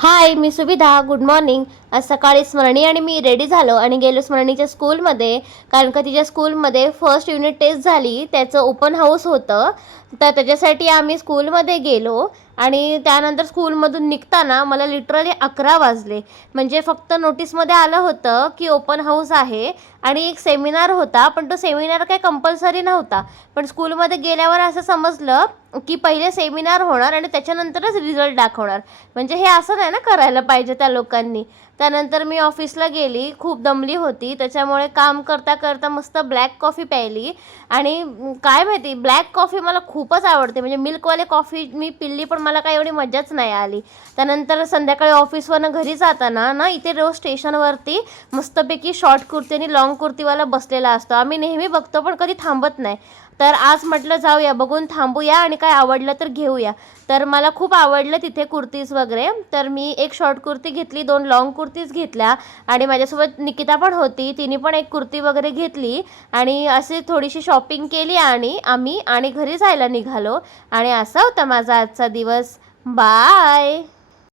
हाय, मी सुविधा. Good morning. आज सकाळी स्मरणी आणि मी रेडी झालो आणि गेलो स्मरणीच्या स्कूलमध्ये. कारण का तिच्या स्कूलमध्ये फर्स्ट युनिट टेस्ट झाली, त्याचं ओपन हाऊस होतं. तर त्याच्यासाठी आम्ही स्कूलमध्ये गेलो आणि त्यानंतर स्कूलमधून निघताना मला लिटरली 11 वाजले. म्हणजे फक्त नोटीसमध्ये आलं होतं की ओपन हाऊस आहे आणि एक सेमिनार होता, पण तो सेमिनार काही कंपल्सरी नव्हता. पण स्कूलमध्ये गेल्यावर असं समजलं की पहिले सेमिनार होणार आणि त्याच्यानंतरच रिझल्ट दाखवणार. म्हणजे हे असं नाही ना करायला पाहिजे त्या लोकांनी. त्यानंतर मी ऑफिसला गेली, खूप दमली होती, त्याच्यामुळे काम करता करता मस्त ब्लॅक कॉफी प्यायली. आणि काय माहिती, ब्लॅक कॉफी मला खूपच आवडते. म्हणजे मिल्कवाली कॉफी मी पिल्ली, पण मला काही एवढी मजाच नाही आली. त्यानंतर संध्याकाळी ऑफिसवरनं घरी जाताना ना, इथे रोज स्टेशनवरती मस्तपैकी शॉर्ट कुर्ती आणि लॉंग कुर्तीवाला बसलेला असतो. आम्ही नेहमी बघतो पण कधी थांबत नाही. तर आज म्हटलं जाऊया, बघून थांबूया आणि काय आवडलं तर घेऊया. तर मला खूप आवडलं तिथे कुर्तीज वगैरे. तर मी एक शॉर्ट कुर्ती घेतली, 2 लॉंग कुर्तीज घेतल्या आणि माझ्यासोबत निकिता पण होती, तिने पण एक कुर्ती वगैरे घेतली आणि अशी थोडीशी शॉपिंग केली आणि आम्ही घरी जायला निघालो. आणि असा होता माझा आजचा दिवस. बाय.